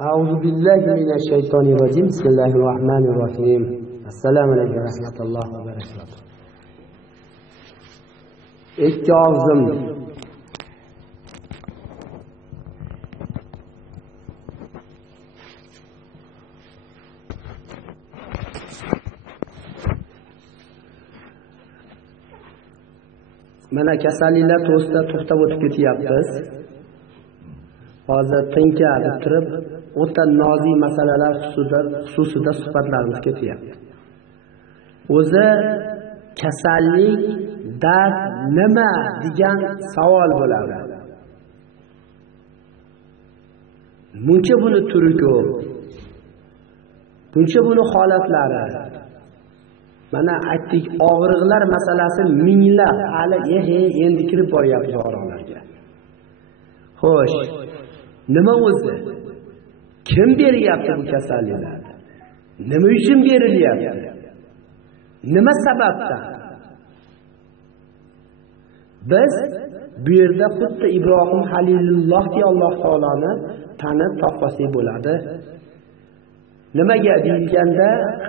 أعوذ بالله من الشيطان الرجيم بسم الله الرحمن الرحيم السلام عليكم ورحمة الله وبركاته. ikki og'zim mana kasalliklar to'g'risida to'xtab o'tib ketyapmiz. Hozir tinkalib turib o'ta nozik masalalar xususida suhbatlarimiz ketyapti. O'zi kasallik, dard nima degan savol bo'ladi. Buncha buni turi ko'p. Buncha buni holatlari. Mana aytdik, og'riqlar masalasi minglab hali endi kirib boryapti og'riqlarga. Xo'sh, nima o'zi? Kim beryapti bu kasalliklarni? Nima uchun berilyapti? Nima sababdan? Biz bu yerda xuddi Ibrohim Halilulloh deya Alloh taoloni tanib topmasak bo'ladi. Nimaga deyilganda,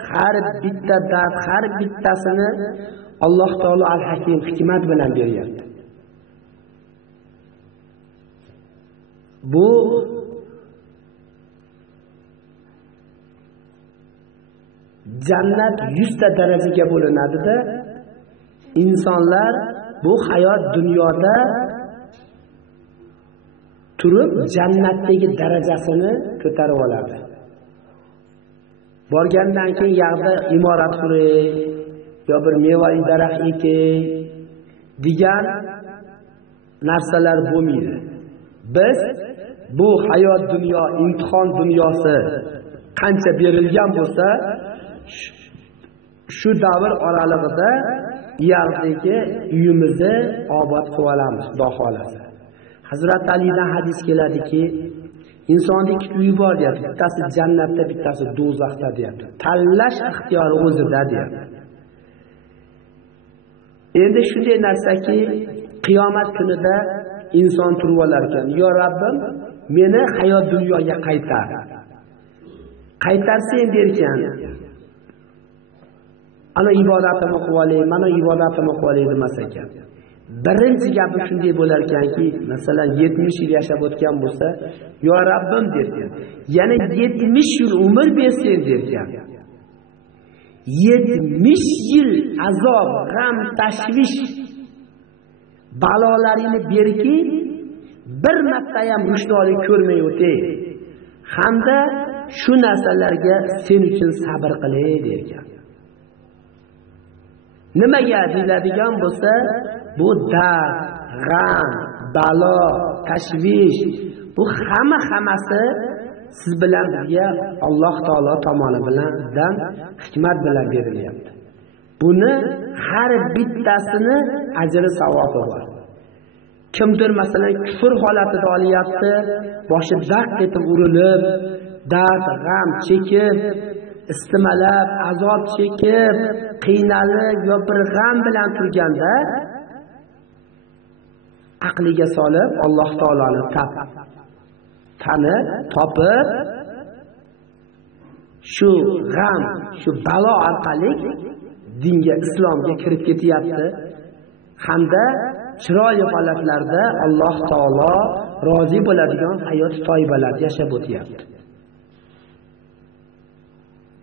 har bitta dard, har bittasini Alloh taolo al-Hakim hikmat bilan beryapti. Bu jannat 100 ta darajaga bo'linadi-da, insonlar bu hayot dunyoda turib jannatdagi darajasini ko'tarib oladi. Borgandan keyin yoqda imorat quray, yo bir mevali daraxt ekay degan narsalar bo'lmaydi. Biz bu hayot dunyo, imtihon dunyosi qancha berilgan bo'lsa, shu davr oralig'ida yerdagi uyimizni obod qilib olamiz, Xudo xolasa. Hazrat Alidan hadis keladiki, insonning ikki uyi bor deyapti. Bittasi jannatda, bittasi do'zaxda deyapti. Tanlash ixtiyori o'zida deyapti. Endi shunday narsaki, qiyomat kunida inson turib olar ekan. Yo Rabbim, meni hayot dunyoga qaytar. Qaytarsang derkan, ana ibodatimni qilib olay, mana ibodatimni qilib olay demas ekan. Birinchi gapi shunday bo'lar ekanki, masalan 70 yil yashab o'tgan bo'lsa, yo Rabbim derkan, yana 70 yil umr bersang derkan. 70 yil azob, g'am, tashvish balolaringni berki, bir marta ham rushdolik ko'rmay o'tay. Hamda shu narsalarga sen uchun sabr qilay derkan. Nimaga deyiladigan bo'lsa, bu dard, g'am, balo, tashvish, bu hammasi siz bilan birga Alloh taolo tomonidan hikmat bilan berilyapti. Buni har bittasini ajri savobi bor. Kimdir masalan kufr holatida olyapti, boshi daq etib urilib, dard, g'am chekib, istimalab, azob chekib, qiynalib yo bir g'am bilan turganda aqliga solib Alloh taoloni tanib, topib, shu g'am, shu balo orqali dinga, islomga kirib ketyapti. Hamda chiroyli holatlarda Alloh taolo rozi bo'ladigan hayot toibalarda yashab o'tyapti.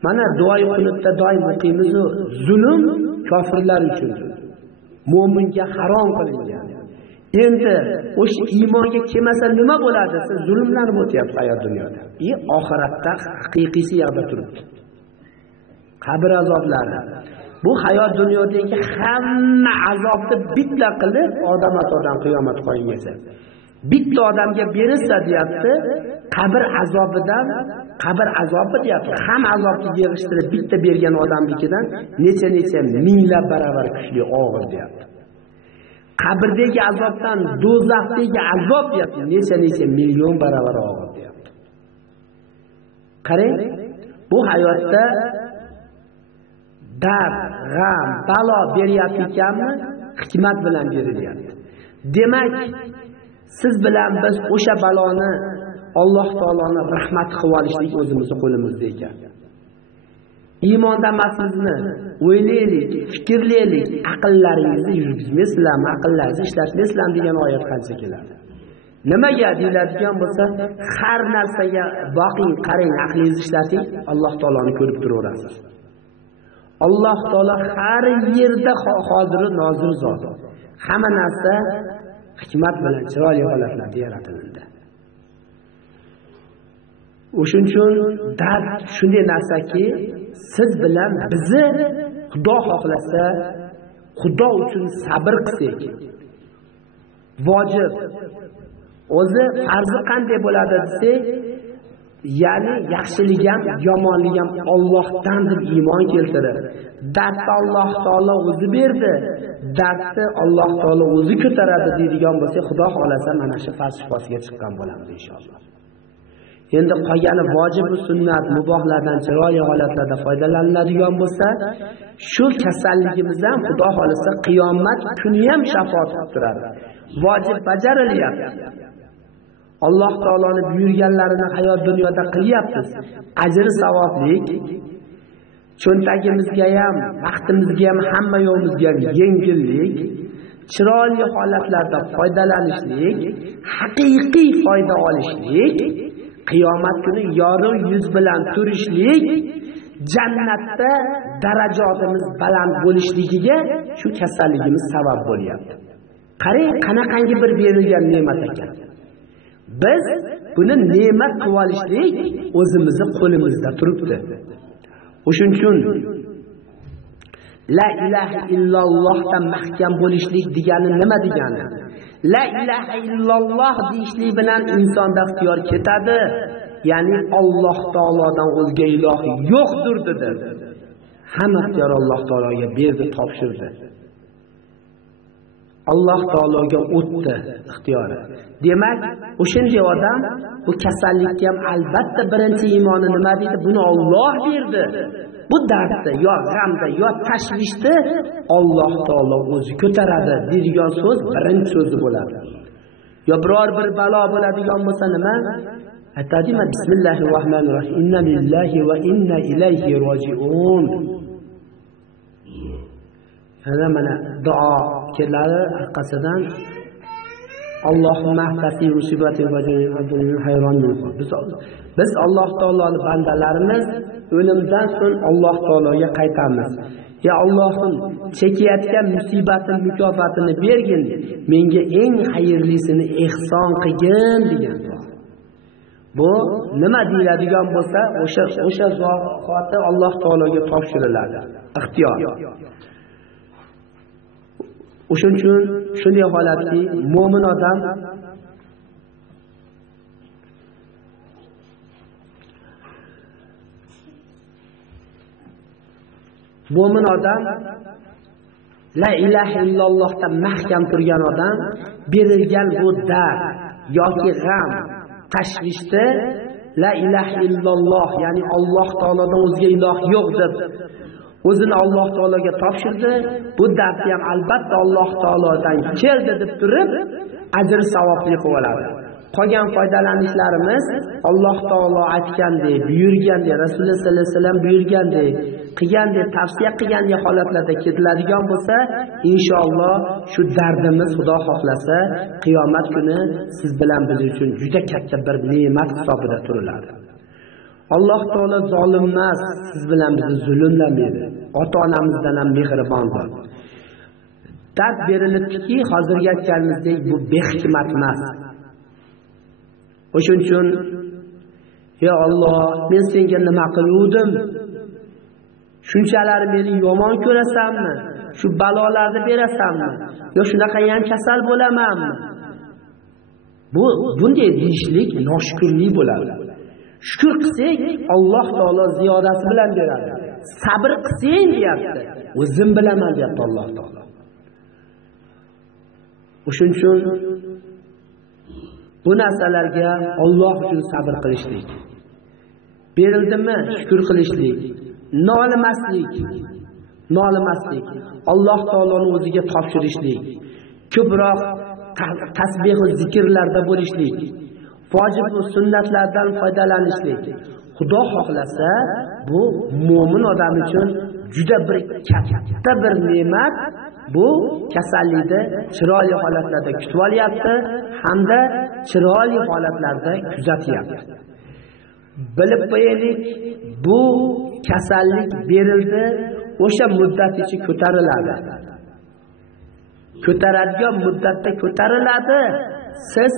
Mana duoyi qunutda doim o'qiymiz, zulm kofirlar uchun, mo'minga harom qilingan. Endi o'sha iymonga kelmasa nima bo'ladi? Siz zulmlanib o'tyapsiz hayot dunyoda. Oxiratda haqiqiysi yoqda turibdi. Qabr azoblari. Bu hayot dunyodagi hamma azobni bitta qilib odam atodan qiyomat qo'yingacha. Bitta odamga berilsa deyapti, qabr azobidan, qabr azobi deyapti, ham azobni yig'ishtirib bitta bergan odamnikidan necha minglab barobar kuchli, og'ir deyapti. Qabrdagi azobdan do'zaxdagi azob deyapti, necha million barobar og'ir deyapti. Qarang, bu hayotda dard, g'am, balo beryapti ekanmi, hikmat bilan berilyapti. Demak, siz bilan biz o'sha baloni Alloh taoloning rahmati qilib olishlik o'zimizning qo'limizda ekan. Iymonda emasmizni o'ylaylik, fikrlaylik, aqllaringizni yurgizmaysizlarmi, aqllaringizni ishlatmaysizlarmi degan oyat qancha keladi. Nimaga deyiladigan bo'lsa, har narsaga boqing, qarang, aqlingizni ishlating, Alloh taoloni ko'rib turaverasiz. Alloh taolo har yerda hozir nozir zot. Hamma narsa hikmat bilan chiroyli holatlarda yaratildi. O'shuning uchun dard shunday narsaki, siz bilan bizni Xudo xohlasa, Xudo uchun sabr qilsak, vojib. O'zi farzi qanday bo'ladi desak, ya'ni yaxshilik ham, yomonlik ham Allohdan deb iymon keltirib, dardni Alloh taolo o'zi berdi, dardni Alloh taolo o'zi ko'taradi deydigan bo'lsa, Xudo xolasa mana shu farz shifosiga chiqqan bo'lamiz inshaalloh. Endi qolgani vojib va sunnat, mubohlardan chiroyli holatlarda foydalaniladigan bo'lsa, shu kasalligimiz ham Xudo xolasa qiyomat kuni ham shafoat qilib turadi. Vojib bajarilyapti. Alloh taoloning buyurganlarini hayot dunyoda qilyapmiz. Ajr savoblik. Cho'ntagimizga ham, vaqtimizga ham, hamma yo'limizga ham yengillik, chiroyli holatlarda foydalanishlik, haqiqiy foyda olishlik, qiyomat kuni yorug' yuz bilan turishlik, jannatda darajatimiz baland bo'lishligiga shu kasalligimiz sabab bo'lyapti. Qarang, qanaqangi bir berilgan ne'mat ekan. Biz buni ne'mat qilib olishlik o'zimizning qo'limizda turibdi. O'shuning uchun la ilaha illallohdan mahkam bo'lishlik degani nima degani? La ilaha illalloh deyishlik bilan insonda ixtiyor ketadi. Ya'ni Alloh taolodan o'zga iloh yo'qdir dedi. Hamma ixtiyor Alloh taologa berdi, topshirdi. Alloh taologa o'tdi ixtiyori. Demak, o'shanday odam bu kasallikka ham albatta birinchi iymoni nima deydi? Buni Alloh berdi. Bu dardni yo g'amda yo tashvishni Alloh taolo o'zi ko'taradi deydigan so'z birinchi so'zi bo'ladi. Yo biror bir balo bo'ladigan bo'lsa nima? Aytadimi? Bismillahirrohmanirrohim. Inna lillahi va inna ilayhi roji'un. Mana duo keladi orqasidan Allohumma ahfasi musibati va jami'in hayron minhu. Biz Alloh taoloning bandalarimiz, o'limdan so'ng Alloh taologa qaytamiz. Ya Allohim, chekayotgan musibatim mukofotini bergin, menga eng xayrlisini ihson qilgin degan. Bu nima deyiladigan bo'lsa, o'sha zoti Alloh taologa topshiriladi. Ixtiyor. O'shuning uchun shunday holatki, mo'min odam la ilaha illallohdan mahkam turgan odam berilgan bu dard yoki g'am, tashvishda la ilaha illalloh, ya'ni Alloh taolodan o'zga iloh yo'q deb o'zini Alloh taologa topshirdi. Bu dardni ham albatta Alloh taolodan keldi deb turib, ajr savobli qilib oladi. Qolgan foydalanishlarimiz Alloh taolo aytgandek, buyurgandek, Rasululloh sollallohu alayhi vasallam buyurgandek, qilgandek, tavsiya qilgandek holatlarda ketiladigan bo'lsa, inshaalloh shu dardimiz Xudo xohlasa qiyomat kuni siz bilan biz uchun juda katta bir ne'mat hisobida turiladi. Alloh taolo zolim emas, siz bilan bizni zulmlamaydi. Ota-onamizdan ham mehribondir. Dard berilibdiki, hozirgi aytganimizdek bu behikmat emas. O'shuning uchun ey Alloh, men senga nima qiluvdim? Shunchalar meni yomon ko'rasanmi? Shu balolarni berasanmi? Yo shunaqa ham kasal bo'lamanmi? Bunday deyishlik noshukrlik bo'ladi. Shukr qilsak, Alloh taolo ziyodasi bilan beradi. Sabr qilsang deyapti. O'zim bilaman deyapti Alloh taolo. O'shuning uchun bu narsalarga Alloh uchun sabr qilishlik, berildimi shukr qilishlik, nolimaslik, Alloh taoloning o'ziga topshirishlik, ko'proq tasbih va zikrlarda bo'lishlik, vojib va sunnatlardan foydalanishlik. Xudo xohlasa, bu mo'min odam uchun juda bir katta bir ne'mat. Bu kasallikni chiroyli holatlarda kutib olyapti hamda chiroyli holatlarda kuzatyapti. Bilib qo'yaylik, bu kasallik berildi, o'sha muddat ichi ko'tariladi. Ko'taradigan muddatda ko'tariladi. Siz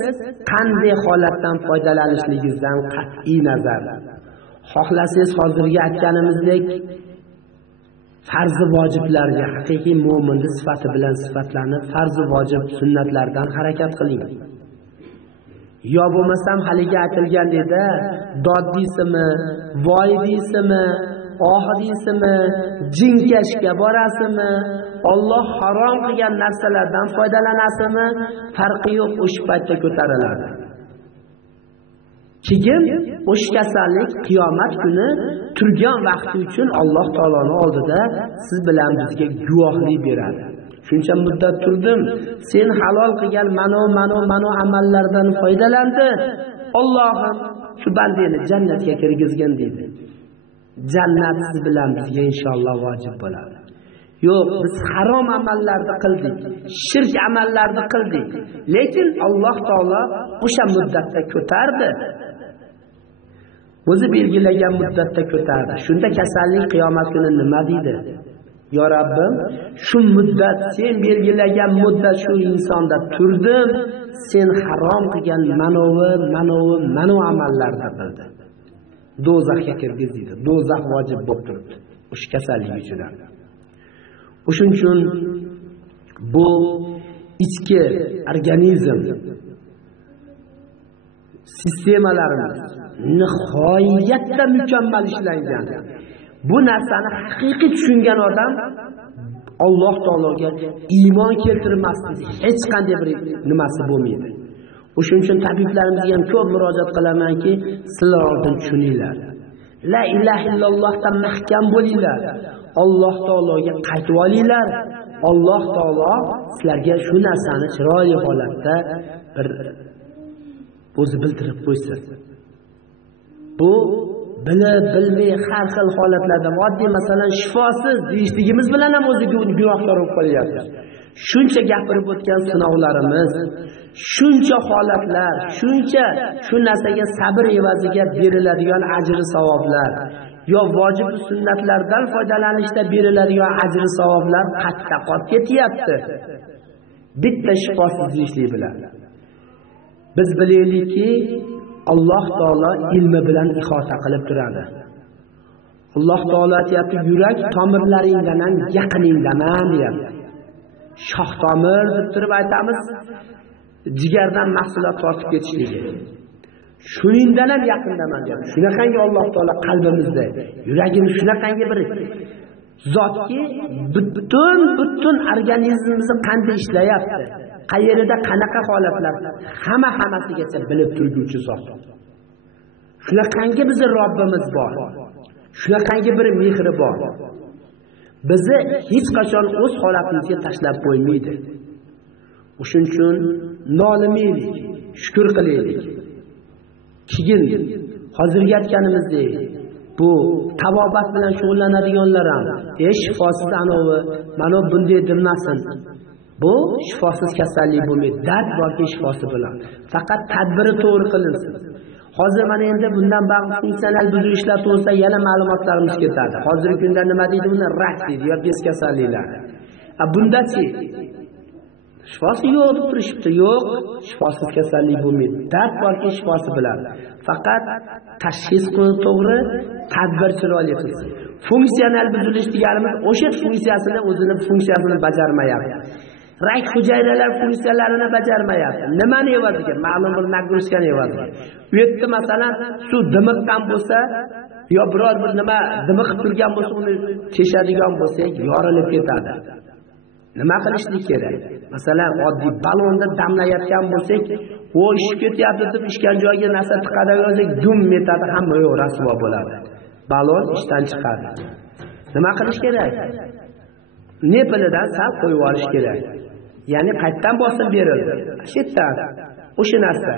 qanday holatdan foydalanishligingizdan qat'iy nazar. Xohlasangiz hozirgi aytganimizdek farz vojiblarga haqiqiy mo'minning sifati bilan sifatlanib, farz vojib sunnatlardan harakat qiling. Yo bo'lmasam haliga aytilgandek-da, dod deysizmi, voy deysizmi, oh deysizmi, jinkashga borasizmi, Alloh harom qilgan narsalardan foydalanasizmi, farqi yo'q, o'sha paytda ko'tariladi. Keyin o'sha kasallik qiyomat kuni turgan vaqti uchun Alloh taoloning oldida siz bilan bizga guvohlik beradi. Shuncha muddat turdim, sen halol qilgan mano amallardan foydalandi. Allohim shu bandani jannatga kirgizgin dedi. Jannat siz bilan bizga inshaalloh vojib bo'ladi. Yo'q, biz harom amallarni qildik, shirk amallarni qildik, lekin Alloh taolo o'sha muddatda ko'tardi. O'zi belgilagan muddatda ko'tardi. Shunda kasallik qiyomat kuni nima deydi? Yo Rabbim, shu muddat, sen belgilagan muddat shu insonda turdim, sen harom qilgan mano amallarni qildi. Do'zaxga kirgizdi. Do'zax vojib bo'lib turibdi o'sha kasallik uchun. O'shuning uchun bu ichki organizm sistemalarimiz nihoyatda mukammal ishlangan. Bu narsani haqiqiy tushungan odam Alloh taologa iymon keltirmasdan hech qanday bir nimasi bo'lmaydi. O'shuning uchun tabiblarimizga ham ko'p murojaat qilamanki, sizlar oldin tushuninglar. La ilaha illallohdan mahkam bo'linglar. Alloh taologa qaytib olinglar. Alloh taolo sizlarga shu narsani chiroyli holatda bir o'zi bildirib qo'ysin. Bu bilmay har xil holatlarda oddiy masalan shifosiz deyishligimiz bilan ham o'ziga gunohkor bo'lib qolyapti. Shuncha gapirib o'tgan sinovlarimiz, shuncha holatlar, shuncha shu narsaga sabr evaziga beriladigan ajr savoblar, yo vojib sunnatlardan foydalanishda beriladigan ajr savoblar qatda qolib ketyapti. Bitta shifosiz deyishlik bilan. Biz bilaylikki, Alloh taolo ilmi bilan ihota qilib turadi. Alloh taolo aytayapti, yurak tomirlaringdan ham yaqiningdaman deyapti. Shoh tomir deb turib aytamiz, jigardan mahsulot tortib ketishligi. Shuningdan ham yaqindaman deyapti. Shunaqangi Alloh taolo qalbimizda, yuragimiz shunaqangi bir zotki, butun organizmimizni qanday ishlayapti, qayerida qanaqa holatlar, hammasigacha bilib turguvchi zot. Shunaqangi bizning Robbimiz bor. Shunaqangi bir mehri bor. Bizni hech qachon o'z holatimizga tashlab qo'ymaydi. O'shuning uchun nolimaylik, shukr qilaylik. Keyin hozirgi aytganimizdek, bu tabobat bilan shug'ullanadiganlar ham, shifosiz anovi, mana bunday demasin. Bu shifosiz kasallik bo'lmaydi. Dard borki shifosi bilan. Faqat tadbiri to'g'ri qilinsin. Hozir mana endi bundan ba'zi funksional buzilishlar to'g'risida yana ma'lumotlarimiz ketadi. Hozirgi kunda nima deydi buni? Rak deydi yoki bez kasalliklar. Bundachi shifosi yo'q deb turishibdi. Yo'q, shifosiz kasallik bo'lmaydi. Dard borki shifosi bilan. Faqat tashxis to'g'ri, tadbir chiroyli qilsin. Funksional buzilish deganimiz o'sha funksiyasini o'zini funksiyasini bajarmayapti. Rak hujayralar funksiyalarini bajarmayapti. Nimani evaziga? Ma'lum bir nagruskani evaziga. U yerda masalan suv dimiqqan bo'lsa, yo biror bir nima dimiqib turgan bo'lsa, uni teshadigan bo'lsak, yorilib ketadi. Nima qilishlik kerak? Masalan, oddiy balonda damlayotgan bo'lsak, u ishib ketyapti deb ishgan joyiga narsa tiqadigan dum etadi, hamma yo'q rasvo bo'ladi. Balon ishdan chiqadi. Nima qilish kerak? Nepilidan sal qo'yib olish kerak. Ya'ni qaytdan bosim berildi. Shetdan o'sha narsa.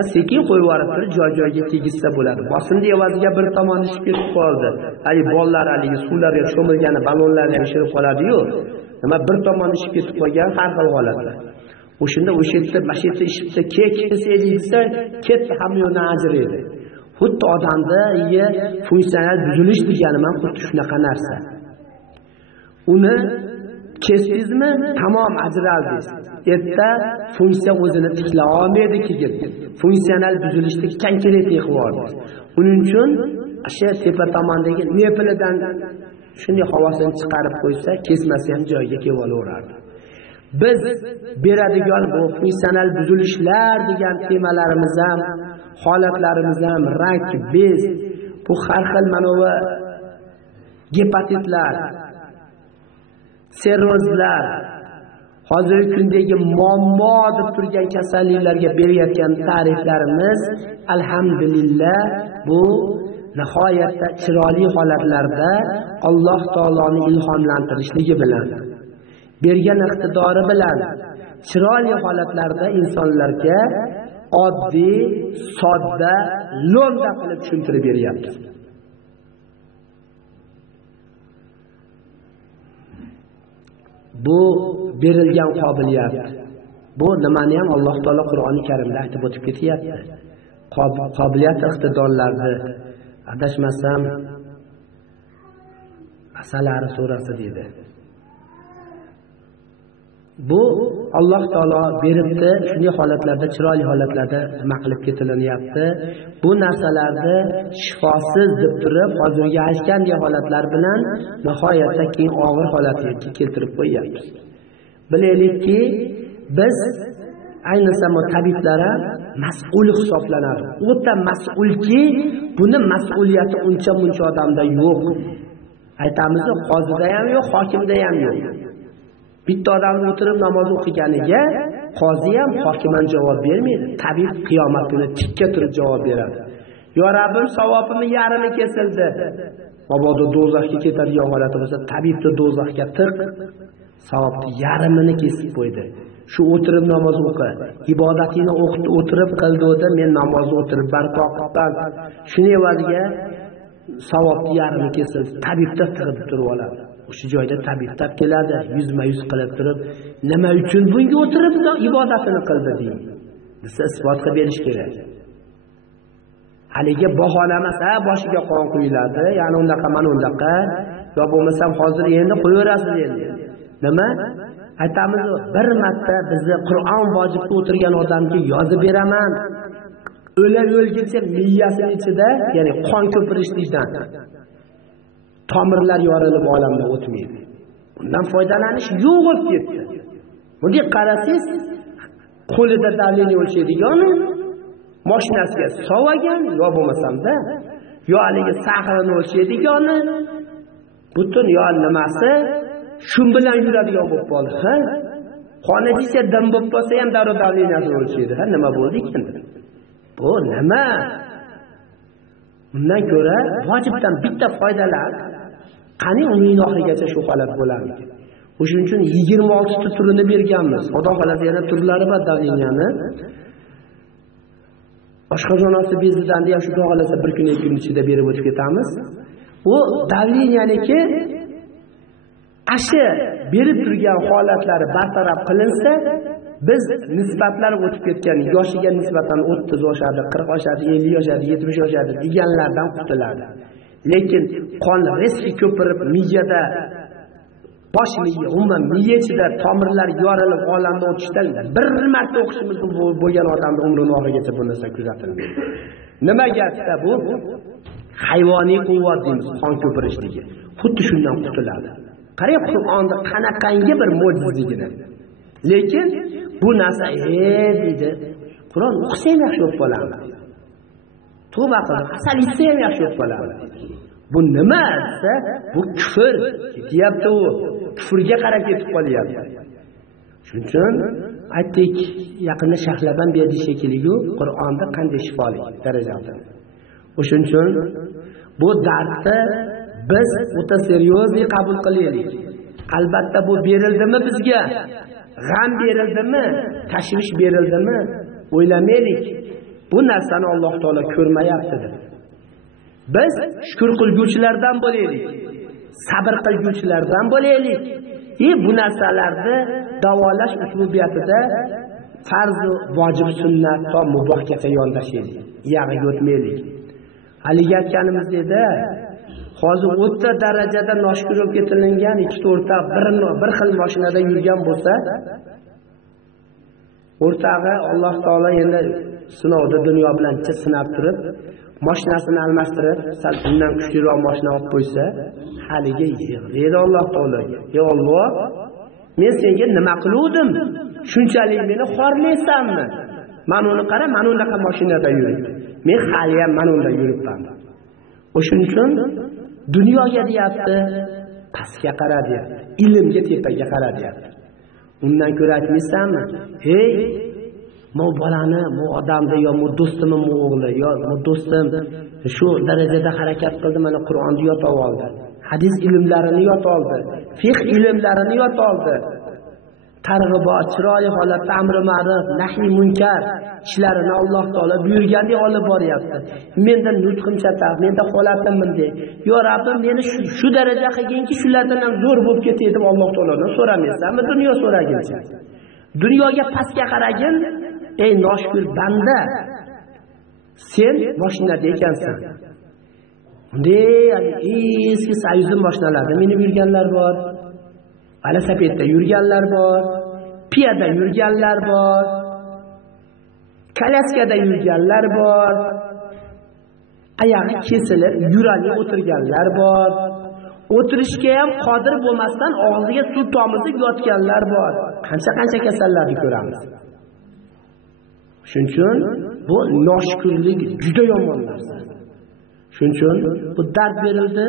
sekin qo'yib yuborib turib joy-joyiga tegizsa bo'ladi. Bosimni evaziga bir tomoni ishib ketib qoldi. Hali bolalar haligi suvlarga cho'milgani ballonlarga ishib qoladi-yu. Nima bir tomoni ishib ketib qolgan har xil holatlar. O'shunda o'sha yerda mashina ishibdi, ketdi desa, ketdi hamma yo'ldan ajraydi. Xuddi odamda funksional buzilish degani ham xuddi shunaqa narsa. Uni kesdingizmi, tamom ajraldingiz. Erta funksiya o'zini tiklay olmaydi keyin. Funksional buzilishni konkretniy qilib yubordingiz. Uning uchun o'sha tepa tomondagi nepilidan shunday havosini chiqarib qo'ysa, kesmasi ham joyiga kelib olaveradi. Biz beradigan bu funksional buzilishlar degan temalarimiz ham, holatlarimiz ham rak, bez, bu har xil mana bu gepatitlar, serozlar, hozirgi kundagi muammo deb turgan kasalliklarga berayotgan ta'riflarimiz alhamdulillah bu nihoyatda chiroyli holatlarda Alloh taoloning ilhomlantirishligi bilan bergan iqtidori bilan chiroyli holatlarda insonlarga oddiy, sodda, lo'nda qilib tushuntirib beryapti. Bu berilgan qobiliyat. Bu nimani ham Alloh taolo Qur'oni Karimda aytib o'tib ketyapti. Qobiliyat iqtidorlarni adashmasam Asalari surasi dedi. Bu Alloh taolo beribdi, shunday holatlarda, chiroyli holatlarda nima qilib ketilinyapti. Bu narsalarni shifosiz deb turib, hozirgi aytgandek holatlar bilan nihoyatda keyin og'ir holatga keltirib qo'yyapmiz. Bilaylikki, biz ayniqsa tabiblar mas'ul hisoblanadi. O'ta mas'ulki, buni mas'uliyati uncha-muncha odamda yo'q. Aytamiz, qozida ham yo'q, hokimda ham yo'q. Bitta odam o'tirib namoz o'qiganiga qozi ham, hokim ham javob bermaydi. Tabib qiyomat kuni tikka turib javob beradi. Yo Rabbim, savobimni yarmi kesildi. Mabodo do'zaxga ketadigan holati bo'lsa, tabibni do'zaxga tiq, savobni yarmini kesib qo'ydi. Shu o'tirib namoz o'qi, ibodatingni o'tirib qildi, men namozni o'tirib barpo qildim. Shuni evaziga savobni yarmi kesildi. Tabibda tiqib turib oladi. O'sha joyda tabib tab keladi, yuzma-yuz qilib turib, nima uchun bunga o'tirib ibodatini qildi deydi. Desa isbot qilib berish kerak. Haligi bahona emas, boshiga qon quyiladi, ya'ni undaqa mana undaqa, yo bo'lmasam hozir endi qo'yaverasiz endi. Nima? Aytamiz, bir marta bizni Qur'on vojibga o'tirgan odamga yozib beraman. O'lguncha miyasining ichida, ya'ni qon ko'pirishlikdan tomirlar yorilib olamdan o'tmaydi. Bundan foydalanish yo'q bo'lib ketdi. Bunga qarasangiz, qo'lida davleniya o'lchaydigani mashinasiga sovagan, yo bo'lmasam-da, yo haligi sahrini o'lchaydigani, butun yo nimasi shu bilan yuradigan bo'lib qoldi. Ha? Xonadisa dim bo'lib qolsa ham darrov davleniyasini o'lchaydi. Ha, nima bo'ldi ekan? Bu nima? Bundan ko'ra vojibdan bitta foydalar qani umrining oxirigacha shu holat bo'lardi. O'shuning uchun 26 ta turini berganmiz. Xudo xolasa yana turlari bor davleniyani. Oshqozonasi bezidan ham Xudo xolasa bir kun 2 kun ichida berib o'tib ketamiz. U davleniyaniki ashi berib turgan holatlari bartaraf qilinsa, biz nisbatlar o'tib ketgan yoshiga nisbatan 30 oshadi, 40 oshadi, 50 oshadi, 70 oshadi deganlardan qutuladi. Lekin qon riski ko'pirib miyada, bosh miya, umuman miya ichida tomirlar yorilib olamdan o'tishdan bir marta o'qishimiz bo'lgan odamning umrining oxirigacha bu narsa kuzatiladi. Nimaga bu? Hayvoniy quvvat deymiz, qon ko'pirishligi. Xuddi shundan qutuladi. Qarang, Qur'onda qanaqangi bir mo'jizligini. Lekin bu narsa deydi. Qur'on o'qisa ham yaxshi bo'lib qoladi. Tavba qilib, asal ichsa ham yaxshi bo'lib qoladi. Bu nima desa, bu kufr ketyapti u. Kufrga qarab ketib qolyapti. Shuning uchun aytdik, yaqinda sharhlaban berdi shekilli-ku, Qur'onda qanday shifoli darajada. O'shuning uchun bu dardni biz o'ta seriozli qabul qilaylik. Albatta bu berildimi bizga? G'am berildimi? Tashvish berildimi? O'ylamaylik. Bu narsani Alloh taolo ko'rmayapti dedi. Biz shukr qilguvchilardan bo'laylik, sabr qilguvchilardan bo'laylik. Bu narsalarni davolash uslubiyatida farz, vojib, sunnat va mubohga yondashaylik. Yag'iga o'tmaylik. Haligi aytganimizdek-da, hozir o'ta darajada noshukr bo'lib ketilingan ikkita o'rtaq bir xil mashinada yurgan bo'lsa, o'rtag'i Alloh taolo endi sinovda dunyo bilan sinab turib, mashinasini almashtirib, sal undan kuchliroq mashina olib qo'ysa, haligi yig'laydi Alloh taologa. Ey Alloh, men senga nima qiluvdim? Shunchalik meni xorlaysanmi? Men uni qara, men unaqa mashinada yuribdi. Men hali ham men unda yuribman. O'shuning uchun dunyoga deyapti, pastga qara deyapti, ilmga tepaga qara deyapti. Undan ko'ra aytmaysanmi? Hey, mo bolani, mo odamni yo mo do'stimni, mo o'g'li, yo mo do'stim shu darajada harakat qildi, mana Qur'onni yotib oldi. Hadis ilmlarini yotib oldi. Fiqh ilmlarini yotib oldi. Targ'ibot, chiroyli holatda amri ma'ruf, nahiy munkar ishlarini Alloh taolo buyurgandek olib boryapti. Mendan nutqim chataq, menda holatim bunday. Yo Rabbim, meni shu daraja qilginki, shulardan ham zo'r bo'lib ketay deb Alloh taolodan so'ramaysanmi? Dunyo so'ragincha. Dunyoga pastga qaragin, ey noshukr banda. Sen mashinada ekansan. Bunday eski Soyuz mashinalarda minib yurganlar bor. Velosipedda yurganlar bor, piyoda yurganlar bor, kolyaskada yurganlar bor, oyog'i kesilib yuragi o'tirganlar bor, o'tirishga ham qodir bo'lmasdan og'ziga suv tomizib yotganlar bor. Qancha kasallarni ko'ramiz. Shuning uchun bu noshukrlik juda yomon narsa. Shuning uchun bu dard berildi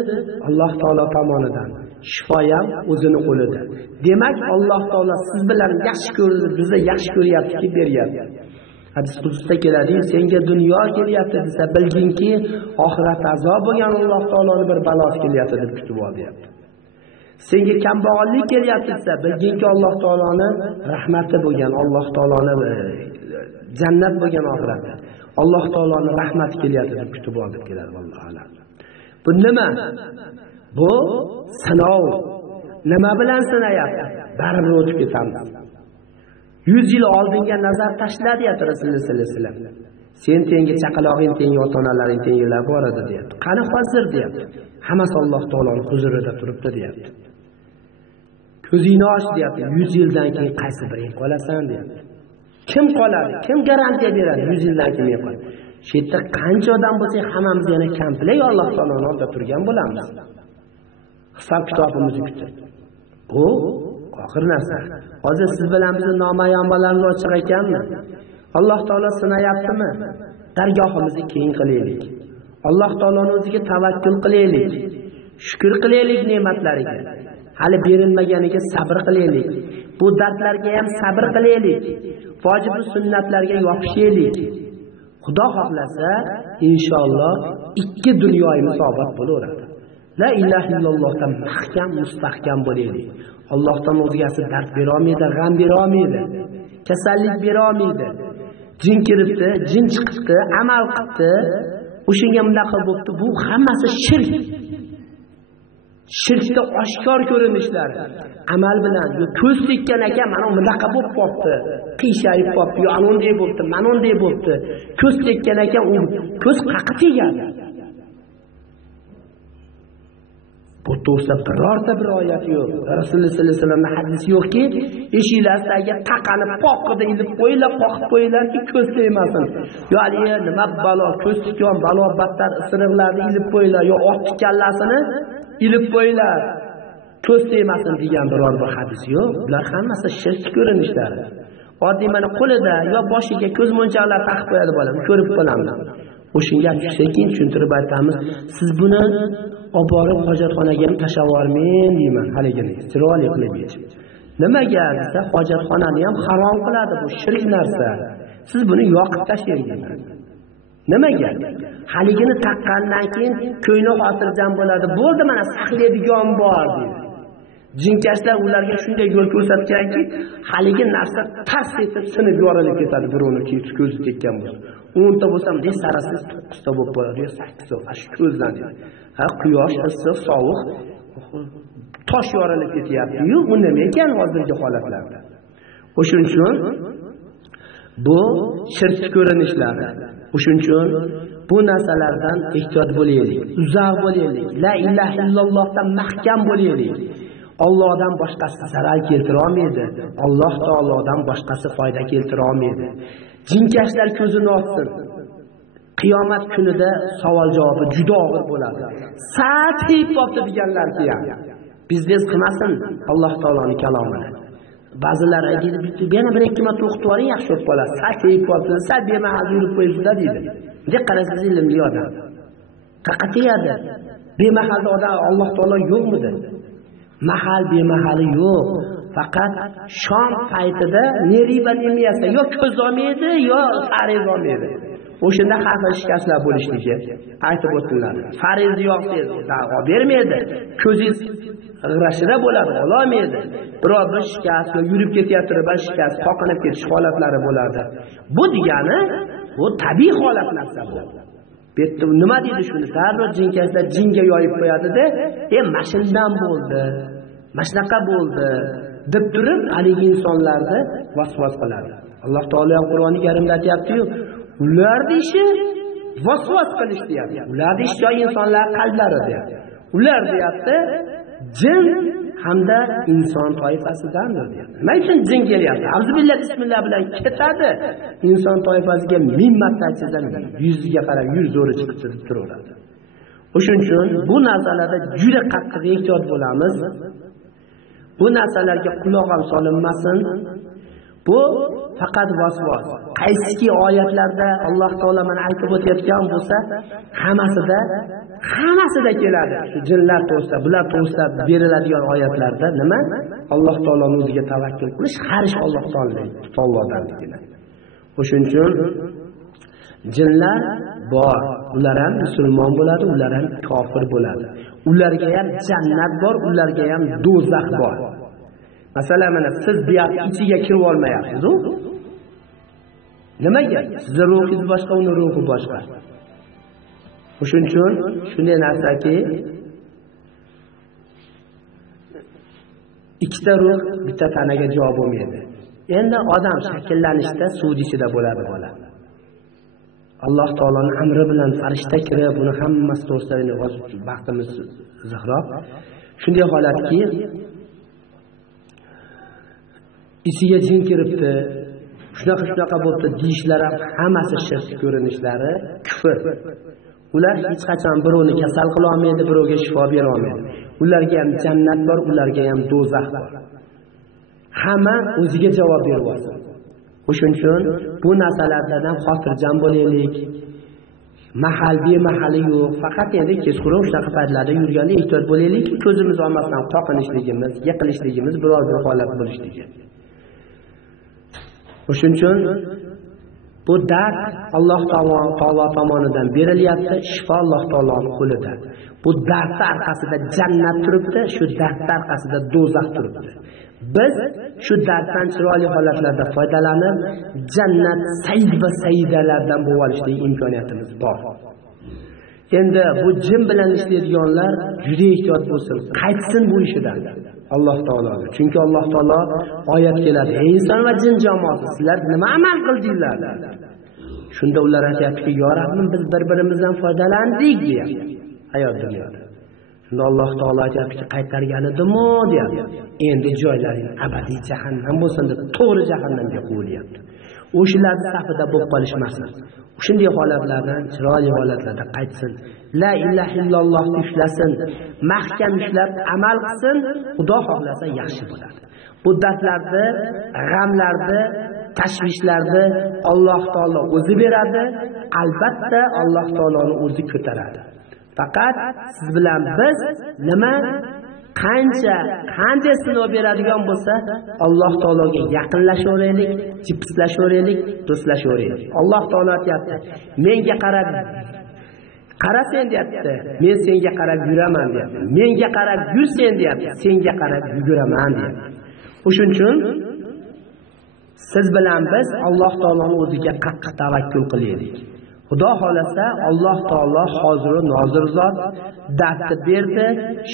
Alloh taolo tomonidan. Shifo ham o'zini qo'lida. Demak, Alloh taolo siz bilan yaxshi ko'rdi, bizni yaxshi ko'ryaptiki, beryapti. Hadis qudusda keladi, senga dunyo kelyapti desa, bilginki, oxirat azob bo'lgan Alloh taoloning bir balosi kelyapti deb kutib ol, deyapti. Senga kambag'allik kelyapti desa, bilginki Alloh taoloning rahmati bo'lgan, Alloh taoloning jannat bo'lgan oxiratda. Alloh taoloning rahmati kelyapti deb kutib ol deb keladi, vallohu alam. Bu nima? Bu sinov. Nima bilan sinayapti? Baribir o'tib ketamiz. 100 yil oldinga nazar tashla deyapti Rasululloh sollallohu alayhi vasallam. Sen tengi chaqaloqing, tengi ota-onalaring tengilar bor edi deyapti. Qani hozir deyapti. Hammasi Alloh taoloning huzurida turibdi deyapti. Ko'zingni och deyapti. 100 yildan keyin qaysi biring qolasan deyapti. Kim qoladi? Kim garantiya beradi 100 yildan keyin qoladi? Shu yerda qancha odam bo'lsa, hammamiz yana kamplay Alloh taoloning oldida turgan bo'lamiz. Hisob kitobimizni kutib. Bu oxir narsa. Hozir siz bilan bizni nomayonbalarni ochiq ekanmi? Alloh taolo sinayaptimi? Dargohimizni keng qilaylik. Alloh taoloning o'ziga tavakkul qilaylik. Shukr qilaylik ne'matlariga. Hali berilmaganiga sabr qilaylik. Bu dardlarga ham sabr qilaylik. Vojib va sunnatlarga yopishaylik. Xudo xohlasa, inshaalloh ikki dunyoyimiz obod bo'laveradi. La ilaha illallohdan mahkam, mustahkam bo'laylik. Allohdan o'zgasi dard bera olmaydi, g'am bera olmaydi, kasallik bera olmaydi. Jin kiribdi, jin chiqibdi, amal qilibdi, o'shanga bunaqa bo'libdi. Bu hammasi shirk. Shirkda oshkor ko'rinishlar. Amal bilan ko'z tekkan ekan, mana bunaqa bo'lib qopti, qiyshayib qopti, yo anonday bo'libdi, mana unday bo'libdi. Ko'z tekkan ekan, u ko'z qaqi tegadi. Bu to'g'risida birorta bir oyat yo'q. Rasululloh sollallohu alayhi vasallamning hadisi yo'qki, eshiklaridagi taqani poqida ilib qo'yinglar, qoqib qo'yinglarki, ko'z tegmasin. Yo aliya nima balo, ko'z tikkan balo battar isiriqlarni ilib qo'yinglar, yo ot kallasini ilib qo'yinglar, ko'z tegmasin degan biror bir hadis yo'q. Bular hammasi shirk ko'rinishlari. Oddiy mana qo'lida yo boshiga ko'z mo'nchaqlar taqib qo'yadi bolam, ko'rib qolamiz. O'shunga tushsakin tushuntirib aytamiz. Siz buni olib borib hojatxonaga ham tashlab yubormang deyman, haligini chiroyli qilib yechib. Nimaga desa, hojatxonani ham harom qiladi, bu shirk narsa. Siz buni yoqib tashlang deyman. Nimaga? Haligini taqqandan keyin ko'ngli xotirjam bo'ladi. Bo'ldi, mana saqlaydigan bor deydi. Jinkashlar ularga shunday yo'l ko'rsatganki, haligi narsa tars etib sinib yorilib ketadi, birovni ko'zi tekkan bo'lsa. 10 ta bo'lsam, sarasiz 9 ta bo'lib qoladi, 8 ta, shu ko'zdan dedi. Quyosh, issiq, sovuq, tosh yorilib ketyapti-yu, u nima ekan hozirgi holatlarda? O'shuning uchun bu shirk ko'rinishlari. O'shuning uchun bu narsalardan ehtiyot bo'laylik, uzoq bo'laylik. La ilaha illallohdan mahkam bo'laylik. Allohdan boshqasi zarar keltira olmaydi. Alloh taolodan boshqasi foyda keltira olmaydi. Jinkashlar ko'zini ochsin. Qiyomat kunida savol javobi juda og'ir bo'ladi. Satib qopti deganlarki ham biznes qilmasin Alloh taoloning kalomini. Ba'zilar aytadi, yana bir ikki marta o'qib yuboring, yaxshi bo'lib qoladi. Satib qopti, sal bemahal yurib qo'yibdi deydi. Deb qarasangiz ilmli odam. Qaqatiyadi. Bemahalda odam Alloh taolo yo'qmidi? Mahal bemahali yo'q. Faqat shom paytida neriba nemiyasa yo ko'z olmaydi, yo fariz olmaydi. O'shanda xafa shikastlar bo'lishligi aytib o'tdilar. Fariz yo'qsiz, da'vo bermaydi. Ko'zingiz g'irashida bo'ladi, ololmaydi. Biroq bir shikast yurib ketayotib, bir shikast qoqinib ketish holatlari bo'ladi. Bu degani bu tabiiy holat narsa bu. Betda nima deydi shuni? Darrov jinkashlar jinga yoyib qo'yadi-da, mashindan bo'ldi. Mashnaqa bo'ldi deb turib, haligi insonlarni vasvas qiladi. Alloh taolo Qur'oni Karimda aytayapti-yu, ularning ishi vasvas qilish deyapti. Ularning ishi insonlar qalblari deyapti. Ular deyapti, jin hamda inson toifasidandir deyapti. Nima uchun jin kelyapti? Avzubillah bismillah bilan ketadi. Inson toifasiga ming marta aytsa, yuziga qarab yuz zo'ri chiqib turaveradi. O'shuning uchun bu narsalarda juda qattiq ehtiyot bo'lamiz. Bu narsalarga quloq ham solinmasin. Bu faqat vasvas. Qaysiki oyatlarda Alloh taolo mana aytib o'tayotgan bo'lsa, hammasida keladi. Shu jinlar to'g'risida, bular to'g'risida beriladigan oyatlarda nima? Alloh taoloning o'ziga tavakkul qilish, xarish Alloh taolodanligini. O'shuning uchun jinlar bor. Ular ham musulmon bo'ladi, ular ham kofir bo'ladi. Ularga ham jannat bor, ularga ham do'zax bor. Masalan, mana siz bu yoq ichiga kirib olmayapsiz-ku. Nimaga? Sizning ruhingiz boshqa, uning ruhi boshqa. O'shuning uchun shunday narsaki, ikkita ruh bitta tanaga javob bo'lmaydi. Endi odam shakllanishda suv ichida bo'ladi bola. Alloh taoloning amri bilan farishta kirib, buni hammasi to'g'risida vaqtimiz zahrob. Shunday holatki, ichiga jin kiribdi, shunaqa bo'libdi deyishlar ham hammasi shirk ko'rinishlari, kufr. Ular hech qachon birovni kasal qila olmaydi, birovga shifo bera olmaydi. Ularga ham jannat bor, ularga ham do'zax bor. Hamma o'ziga javob beryapti. O'shuning uchun bu narsalardan ham xotirjam bo'laylik. Mahal bemahali yo'q. Faqat endi kechqurun shunaqa paytlarda yurganda ehtiyot bo'laylik, ko'zimiz olmasdan qoqinishligimiz, yiqilishligimiz biror bir holat bo'lishligi. O'shuning uchun bu dard Alloh taolo tomonidan berilyapti, shifo Alloh taoloning qo'lida. Bu dardning orqasida jannat turibdi, shu dardning orqasida do'zax turibdi. Biz shu darddan chiroyli holatlarda foydalanib, jannat sayyid va sayyidalardan bo'lib olishlik imkoniyatimiz bor. Endi bu jin bilan ishlaydiganlar juda ehtiyot bo'lsin, qaytsin bu ishidan. Alloh taologa. Chunki Alloh taolo oyat keladi: "Ey inson va jin jamoasi, sizlar nima amal qildinglar?" Shunda ular aytayapti: "Yo Rabbim, biz bir-birimizdan foydalandik" deyapti. Hayot dunyoda. Shunda Alloh taolo aytayapti: "Qaytargan edim-ku" deyapti. Endi joylaring abadiy jahannam bo'lsin deb to'g'ri jahannamga qo'yilyapti. O'shalarning safida bo'lib qolishmasin. Shunday holatlardan, chiroyli holatlarda qaytsin. La ilaha illalloh ushlasin, mahkam ushlab amal qilsin, Xudo xohlasa yaxshi bo'ladi. Bu dardlarni, g'amlarni, tashvishlarni Alloh taolo o'zi beradi, albatta Alloh taoloning o'zi ko'taradi. Faqat siz bilan biz nima qanday sinov beradigan bo'lsa, Alloh taologa yaqinlashaveraylik, jipslashaveraylik, do'stlashaveraylik. Alloh taolo aytayapti: "Menga qarab Qara sen deyapti, men senga qarab yuraman deyapti. Menga qarab yur sen deyapti, senga qarab yuguraman deyapti. O'shuning uchun siz bilan biz Alloh taoloning o'ziga qattiq tavakkul qilaylik. Xudo xolasa Alloh taolo hozir nozir zot dardni berdi,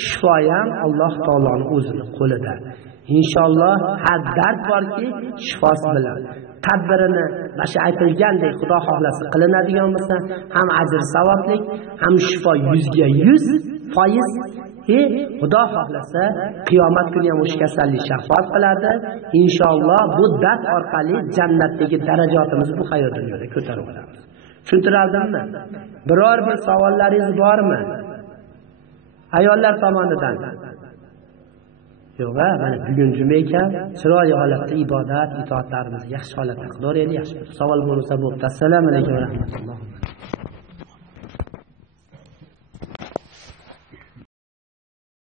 shifo ham Alloh taoloning o'zining qo'lida. Inshaalloh har dard borki, shifosi bilan tadbirini mana shu aytilgandek Xudo xohlasa qilinadigan bo'lsa, ham ajr savoblik, ham shifo 100% Xudo xohlasa qiyomat kuni ham o'sha kasallik shafoat qiladi. Inshaalloh bu dard orqali jannatdagi darajatimizni bu hayot dunyoda ko'tarib olamiz. Tushuntirdimmi? Biror bir savollaringiz bormi? Ayollar tomonidan. Yo'q, mana bugun juma ekan, chiroyli holatda ibodat, itoatlarimizni yaxshi holatda qilib o'raylik. Yaxshi savol bo'lsa bo'pti. Assalomu alaykum va rahmatulloh.